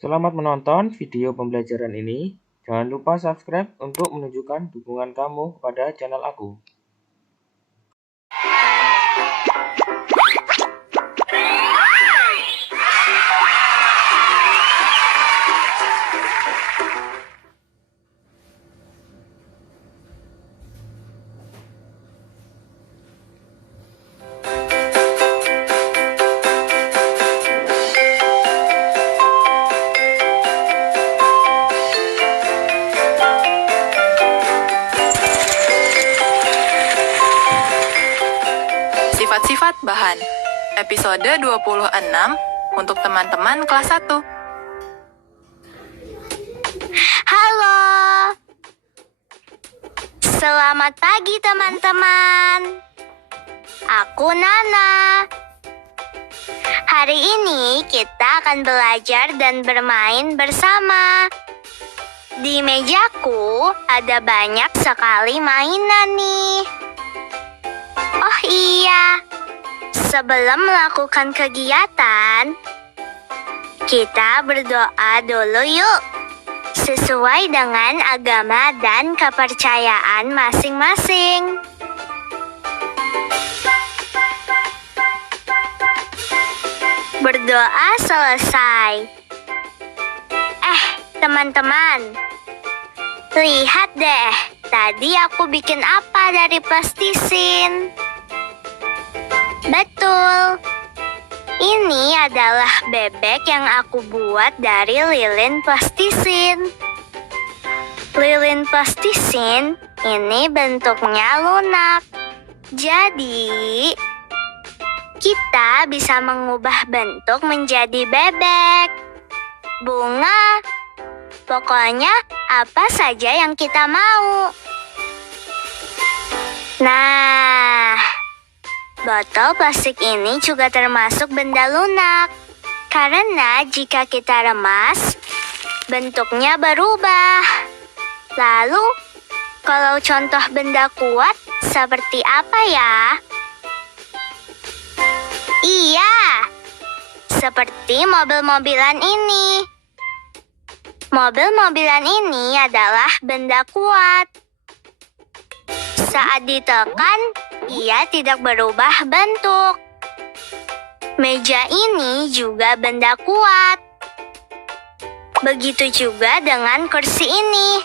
Selamat menonton video pembelajaran ini. Jangan lupa subscribe untuk menunjukkan dukungan kamu kepada channel aku. Sifat-sifat bahan. Episode 26 untuk teman-teman kelas 1. Halo. Selamat pagi teman-teman. Aku Nana. Hari ini kita akan belajar dan bermain bersama. Di mejaku ada banyak sekali mainan nih. Oh iya, sebelum melakukan kegiatan, kita berdoa dulu yuk, sesuai dengan agama dan kepercayaan masing-masing. Berdoa selesai. Teman-teman, lihat deh, tadi aku bikin apa dari plastisin? Betul, ini adalah bebek yang aku buat dari lilin plastisin. Lilin plastisin ini bentuknya lunak. Jadi, kita bisa mengubah bentuk menjadi bebek, bunga, pokoknya apa saja yang kita mau. Nah, botol plastik ini juga termasuk benda lunak. Karena jika kita remas, bentuknya berubah. Lalu, kalau contoh benda kuat seperti apa ya? Iya, seperti mobil-mobilan ini. Mobil-mobilan ini adalah benda kuat. Saat ditekan, ia tidak berubah bentuk. Meja ini juga benda kuat. Begitu juga dengan kursi ini.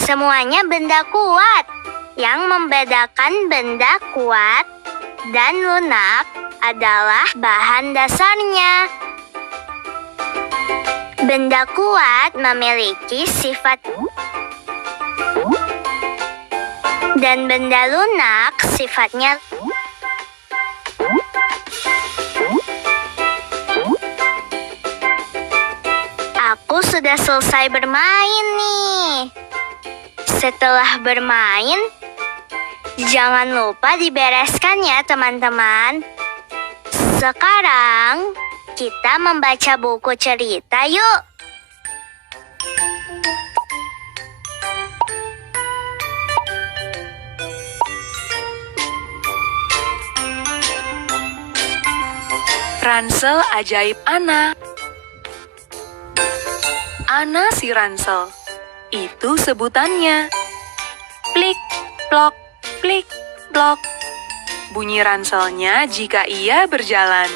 Semuanya benda kuat. Yang membedakan benda kuat dan lunak adalah bahan dasarnya. Benda kuat memiliki sifat dan benda lunak sifatnya. Aku sudah selesai bermain nih. Setelah bermain, jangan lupa dibereskan ya teman-teman. Sekarang kita membaca buku cerita yuk. Ransel ajaib Ana. Ana si ransel. Itu sebutannya. Plik, plok, plik, plok. Bunyi ranselnya jika ia berjalan.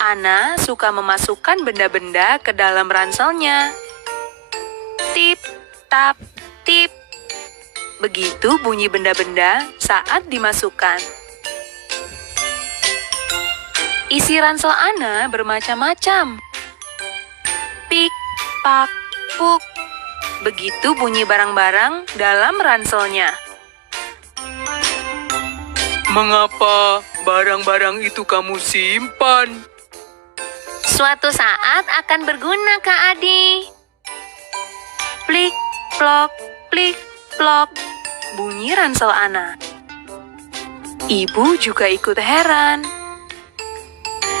Ana suka memasukkan benda-benda ke dalam ranselnya. Tip, tap, tip. Begitu bunyi benda-benda saat dimasukkan. Isi ransel Ana bermacam-macam. Pik, pak, puk. Begitu bunyi barang-barang dalam ranselnya. Mengapa barang-barang itu kamu simpan? Suatu saat akan berguna, Kak Adi. Plik, plok, plik, plok. Bunyi ransel Ana. Ibu juga ikut heran.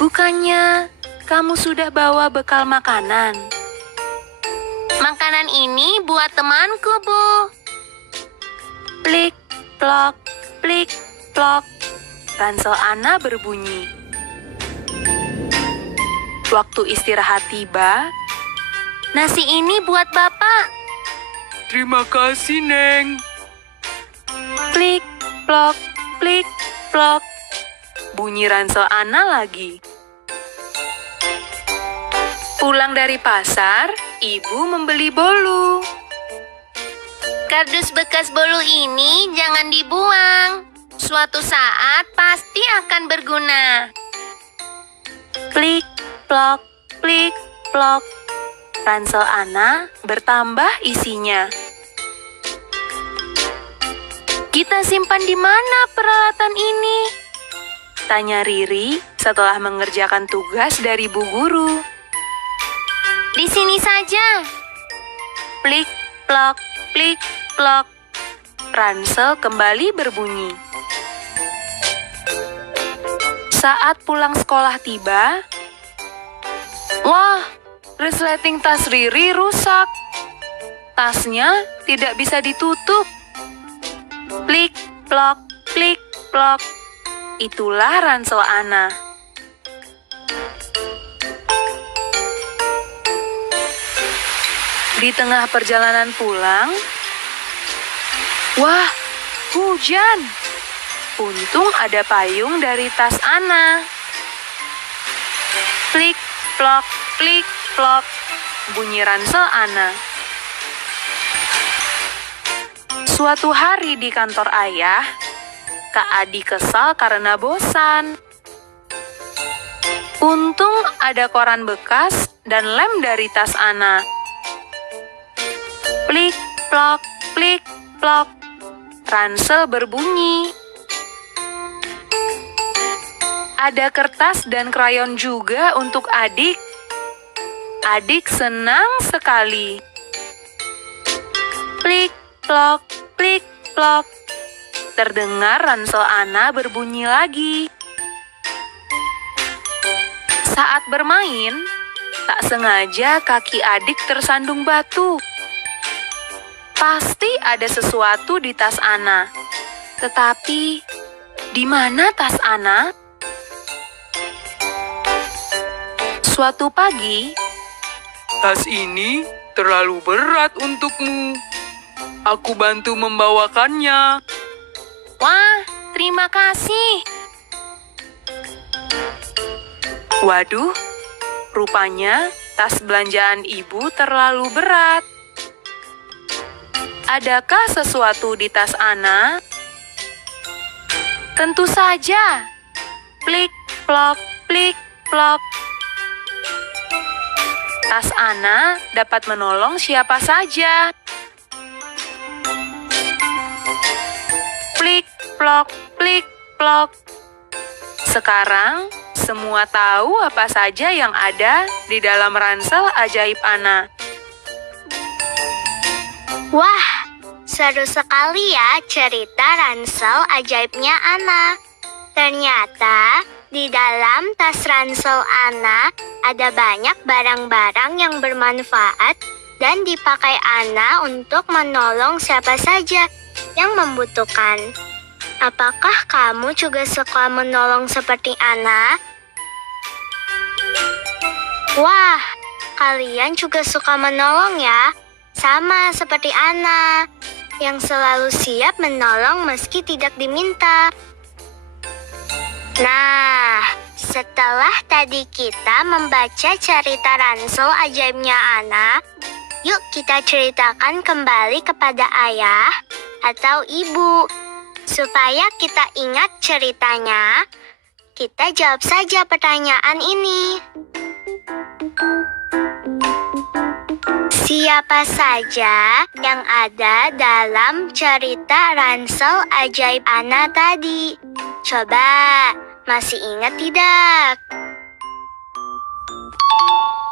Bukannya kamu sudah bawa bekal makanan? Makanan ini buat temanku, Bu. Plik, plok, plik, plok. Ransel Ana berbunyi. Waktu istirahat tiba. Nasi ini buat Bapak. Terima kasih, Neng. Plik, plok, plik, plok. Bunyi ransel Ana lagi. Pulang dari pasar, ibu membeli bolu. Kardus bekas bolu ini jangan dibuang. Suatu saat pasti akan berguna. Plik, plok, plik, plok. Ransel Ana bertambah isinya. Kita simpan di mana peralatan ini? Tanya Riri setelah mengerjakan tugas dari Bu Guru. Di sini saja. Plik, plok, plik, plok. Ransel kembali berbunyi. Saat pulang sekolah tiba, wah, resleting tas Riri rusak. Tasnya tidak bisa ditutup. Plik, plok, plik, plok. Itulah ransel Ana. Di tengah perjalanan pulang, wah, hujan. Untung ada payung dari tas Ana. Plik, plok, plik, plok. Bunyi ransel Ana. Suatu hari di kantor ayah, Kak Adi kesal karena bosan. Untung ada koran bekas dan lem dari tas Ana. Plik, plok, plik, plok. Ransel berbunyi. Ada kertas dan krayon juga untuk adik. Adik senang sekali. Plik, plok, plik, plok. Terdengar ransel Ana berbunyi lagi. Saat bermain, tak sengaja kaki adik tersandung batu. Pasti ada sesuatu di tas Ana. Tetapi, di mana tas Ana? Suatu pagi, Tas ini terlalu berat untukmu. Aku bantu membawakannya. Wah, terima kasih. waduh, rupanya tas belanjaan ibu terlalu berat. Adakah sesuatu di tas Ana? Tentu saja. Plik, plok, plik, plok. Tas Ana dapat menolong siapa saja. Plik, plok, plik, plok. Sekarang, semua tahu apa saja yang ada di dalam ransel ajaib Ana. Wah, seru sekali ya cerita ransel ajaibnya Ana. Ternyata di dalam tas ransel Ana ada banyak barang-barang yang bermanfaat dan dipakai Ana untuk menolong siapa saja yang membutuhkan. Apakah kamu juga suka menolong seperti Ana? Wah, kalian juga suka menolong ya? Sama seperti Ana, yang selalu siap menolong meski tidak diminta. Nah, setelah tadi kita membaca cerita ransel ajaibnya Ana, yuk kita ceritakan kembali kepada ayah atau ibu. Supaya kita ingat ceritanya, kita jawab saja pertanyaan ini. Siapa saja yang ada dalam cerita ransel ajaib Ana tadi? Coba, masih ingat tidak?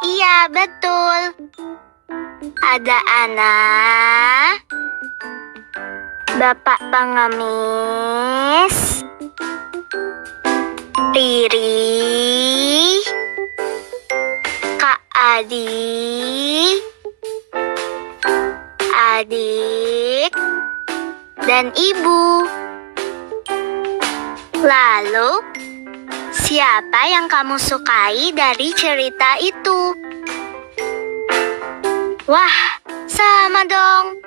Iya, betul. Ada Ana, Bapak Pengemis, Riri, Kak Adi, adik, dan ibu. Lalu, Siapa yang kamu sukai dari cerita itu? Wah, sama dong.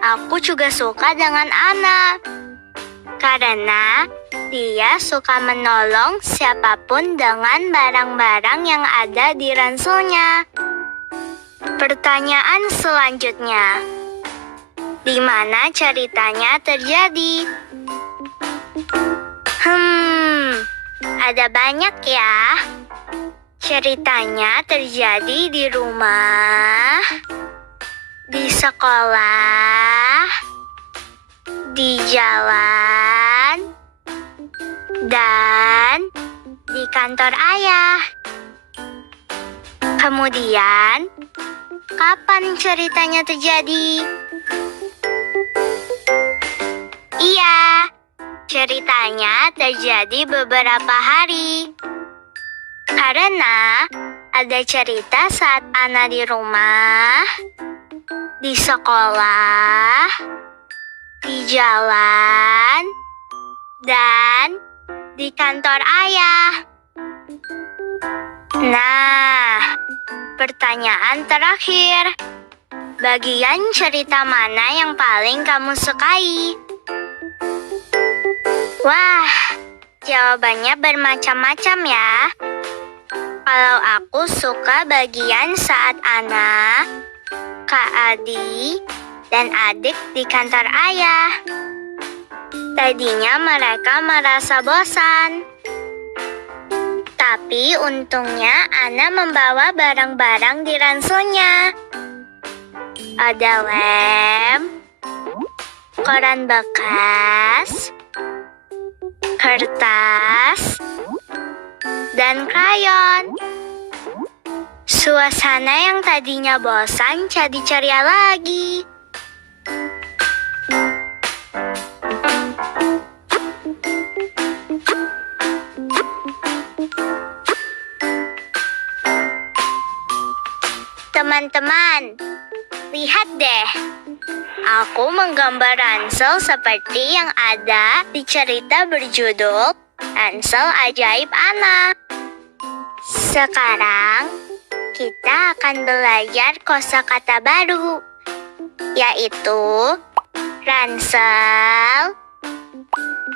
Aku juga suka dengan Ana. Karena dia suka menolong siapapun dengan barang-barang yang ada di ranselnya. Pertanyaan selanjutnya. Di mana ceritanya terjadi? Ada banyak ya. Ceritanya terjadi di rumah, di sekolah, di jalan, dan di kantor ayah. Kemudian, kapan ceritanya terjadi? Iya, ceritanya terjadi beberapa hari. Karena ada cerita saat Ana di rumah, di sekolah, di jalan, dan di kantor ayah. Nah, pertanyaan terakhir. Bagian cerita mana yang paling kamu sukai? Wah, jawabannya bermacam-macam ya. Kalau aku suka bagian saat Ana, Kak Adi, dan adik di kantor ayah. Tadinya mereka merasa bosan. Tapi untungnya Ana membawa barang-barang di ranselnya. Ada lem, koran bekas, kertas, dan krayon. Suasana yang tadinya bosan jadi ceria lagi. Teman-teman, lihat deh. Aku menggambar ransel seperti yang ada di cerita berjudul Ransel Ajaib Ana. Sekarang, kita akan belajar kosakata baru, yaitu ransel,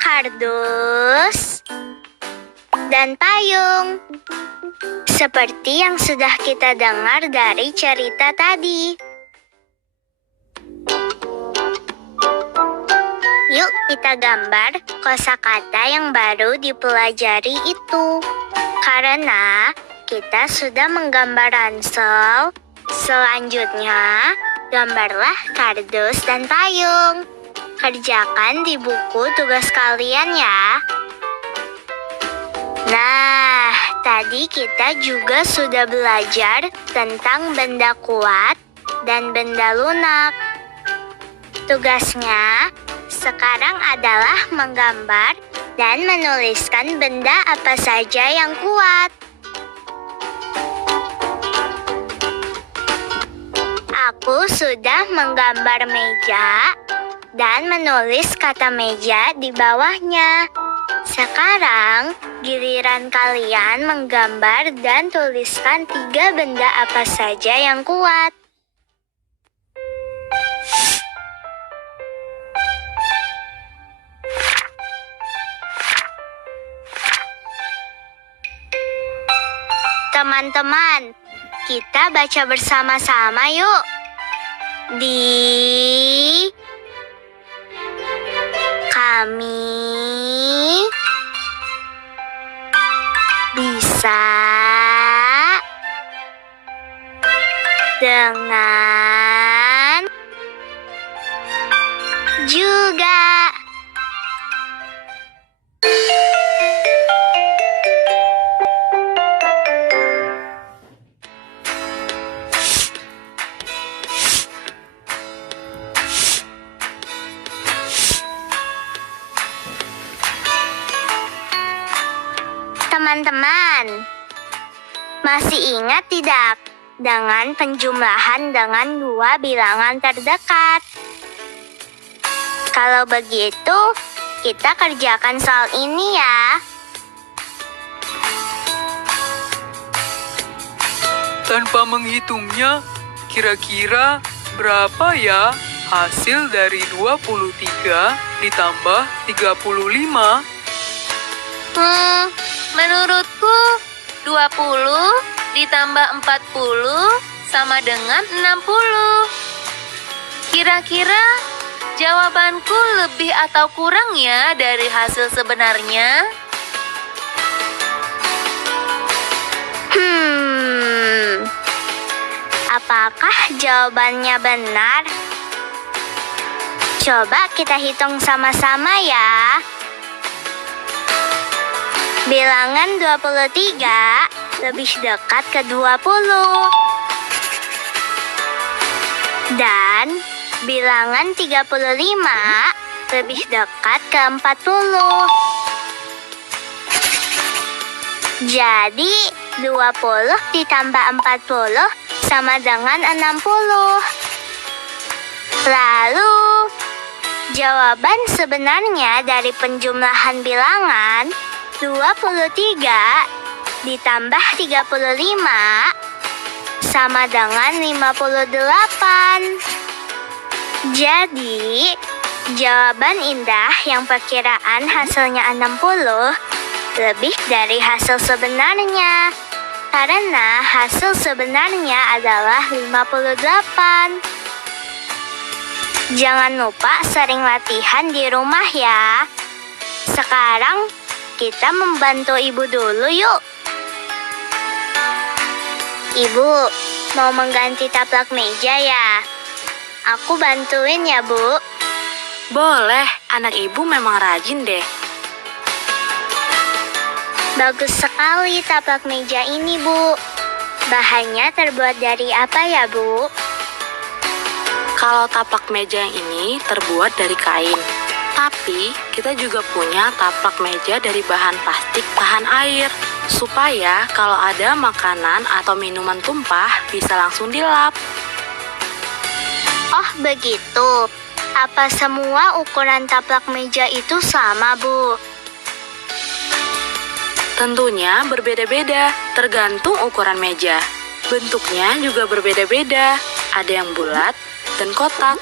kardus, dan payung. Seperti yang sudah kita dengar dari cerita tadi. Yuk kita gambar kosakata yang baru dipelajari itu. Karena kita sudah menggambar ransel, selanjutnya gambarlah kardus dan payung. Kerjakan di buku tugas kalian ya. Nah, tadi kita juga sudah belajar tentang benda kuat dan benda lunak. Tugasnya sekarang adalah menggambar dan menuliskan benda apa saja yang kuat. Aku sudah menggambar meja dan menulis kata meja di bawahnya. Sekarang, giliran kalian menggambar dan tuliskan 3 benda apa saja yang kuat. Teman-teman, kita baca bersama-sama yuk. Kami bisa dengan juga. Teman-teman, masih ingat tidak dengan penjumlahan dengan 2 bilangan terdekat? Kalau begitu, kita kerjakan soal ini ya. Tanpa menghitungnya, kira-kira berapa ya hasil dari 23 ditambah 35? Menurutku 20 ditambah 40 sama dengan 60. Kira-kira jawabanku lebih atau kurang ya dari hasil sebenarnya? Apakah jawabannya benar? Coba kita hitung sama-sama ya. Bilangan 23 lebih dekat ke 20. Dan bilangan 35 lebih dekat ke 40. Jadi 20 ditambah 40 sama dengan 60. Lalu, jawaban sebenarnya dari penjumlahan bilangan 23 ditambah 35 sama dengan 58. Jadi, jawaban indah yang perkiraan hasilnya 60 lebih dari hasil sebenarnya. Karena hasil sebenarnya adalah 58. Jangan lupa sering latihan di rumah ya. Sekarang kita membantu ibu dulu yuk. Ibu, mau mengganti taplak meja ya? Aku bantuin ya, Bu. Boleh, anak ibu memang rajin deh. Bagus sekali taplak meja ini, Bu. Bahannya terbuat dari apa ya, Bu? Kalau taplak meja yang ini terbuat dari kain. Tapi kita juga punya taplak meja dari bahan plastik tahan air. Supaya kalau ada makanan atau minuman tumpah bisa langsung dilap. Oh, begitu. Apa semua ukuran taplak meja itu sama, Bu? Tentunya berbeda-beda, tergantung ukuran meja. Bentuknya juga berbeda-beda, ada yang bulat dan kotak.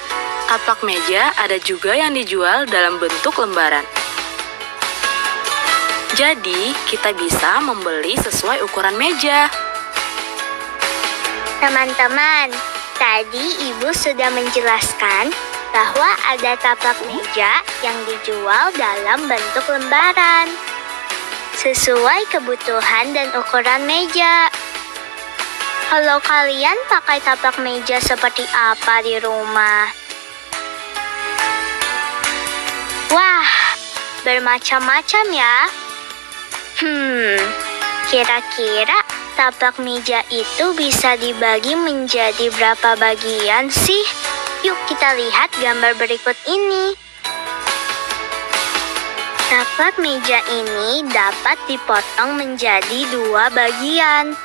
Taplak meja ada juga yang dijual dalam bentuk lembaran. Jadi, kita bisa membeli sesuai ukuran meja. Teman-teman, tadi Ibu sudah menjelaskan bahwa ada taplak meja yang dijual dalam bentuk lembaran sesuai kebutuhan dan ukuran meja. Kalau kalian pakai taplak meja seperti apa di rumah? Wah, bermacam-macam ya. Kira-kira taplak meja itu bisa dibagi menjadi berapa bagian sih? Yuk kita lihat gambar berikut ini. Taplak meja ini dapat dipotong menjadi 2 bagian.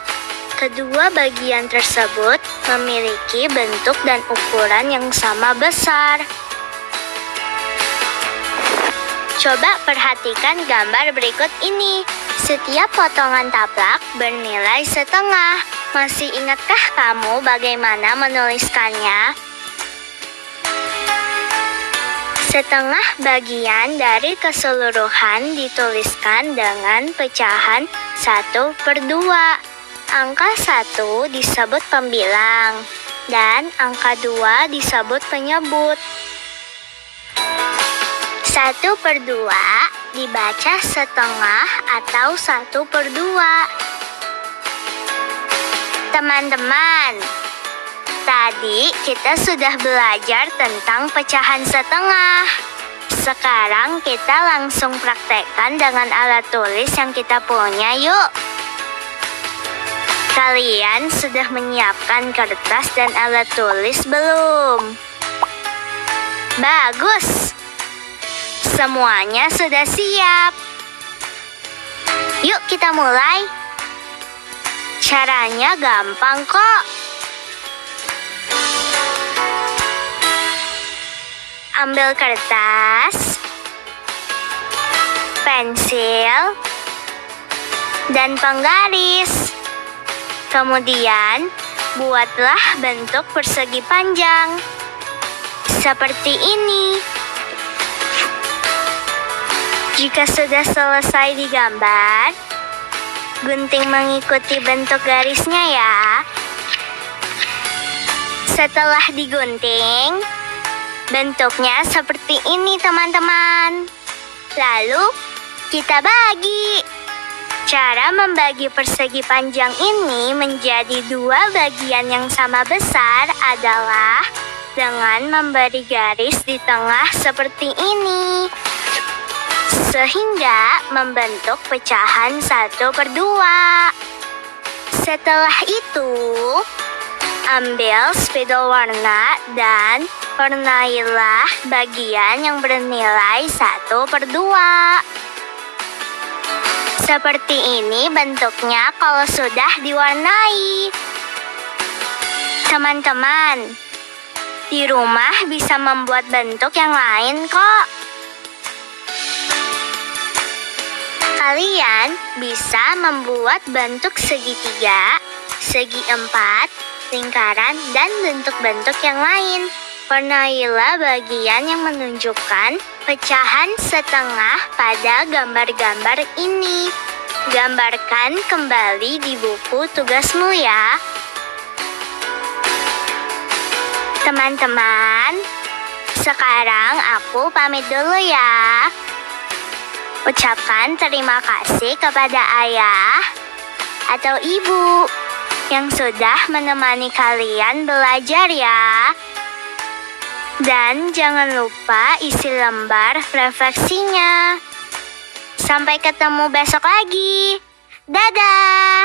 Kedua bagian tersebut memiliki bentuk dan ukuran yang sama besar. Coba perhatikan gambar berikut ini. Setiap potongan taplak bernilai setengah. Masih ingatkah kamu bagaimana menuliskannya? Setengah bagian dari keseluruhan dituliskan dengan pecahan 1/2. Angka 1 disebut pembilang dan angka 2 disebut penyebut. 1/2 dibaca setengah atau 1/2. Teman-teman, tadi kita sudah belajar tentang pecahan setengah. Sekarang kita langsung praktekkan dengan alat tulis yang kita punya yuk. Kalian sudah menyiapkan kertas dan alat tulis belum? Bagus! Semuanya sudah siap. Yuk kita mulai. Caranya gampang kok. Ambil kertas, pensil, dan penggaris. Kemudian, buatlah bentuk persegi panjang. Seperti ini. Jika sudah selesai digambar, gunting mengikuti bentuk garisnya ya. Setelah digunting, bentuknya seperti ini teman-teman. Lalu, kita bagi. Cara membagi persegi panjang ini menjadi dua bagian yang sama besar adalah dengan memberi garis di tengah seperti ini. Sehingga membentuk pecahan 1/2. Setelah itu, ambil spidol warna dan warnailah bagian yang bernilai 1/2. Seperti ini bentuknya kalau sudah diwarnai. Teman-teman, di rumah bisa membuat bentuk yang lain kok. Kalian bisa membuat bentuk segitiga, segi empat, lingkaran, dan bentuk-bentuk yang lain. Warnailah bagian yang menunjukkan pecahan setengah pada gambar-gambar ini. Gambarkan kembali di buku tugasmu ya. Teman-teman, sekarang aku pamit dulu ya. Ucapkan terima kasih kepada ayah atau ibu yang sudah menemani kalian belajar ya. Dan jangan lupa isi lembar refleksinya. Sampai ketemu besok lagi. Dadah!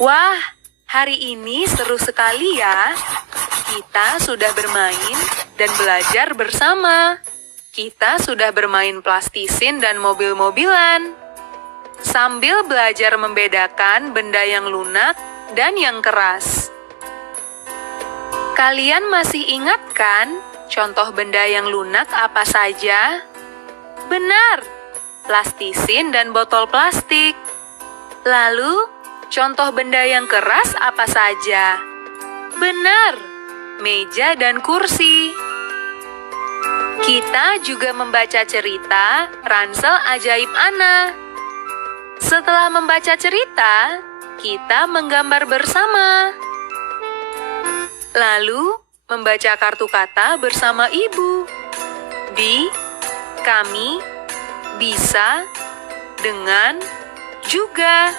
Wah, hari ini seru sekali ya. Kita sudah bermain dan belajar bersama. Kita sudah bermain plastisin dan mobil-mobilan. Sambil belajar membedakan benda yang lunak dan yang keras. Kalian masih ingat kan contoh benda yang lunak apa saja? Benar, plastisin dan botol plastik. Lalu, contoh benda yang keras apa saja? Benar, meja dan kursi. Kita juga membaca cerita Ransel Ajaib Anna. Setelah membaca cerita, kita menggambar bersama. Lalu, membaca kartu kata bersama ibu. Di, kami, bisa, dengan, juga.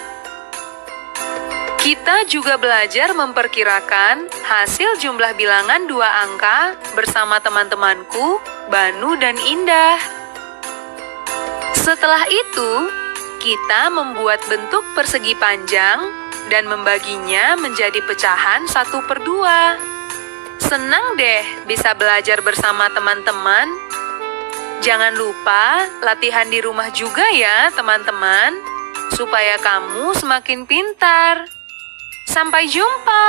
Kita juga belajar memperkirakan hasil jumlah bilangan 2 angka bersama teman-temanku, Banu dan Indah. Setelah itu, kita membuat bentuk persegi panjang dan membaginya menjadi pecahan 1/2. Senang deh bisa belajar bersama teman-teman. Jangan lupa latihan di rumah juga ya teman-teman, supaya kamu semakin pintar. Sampai jumpa!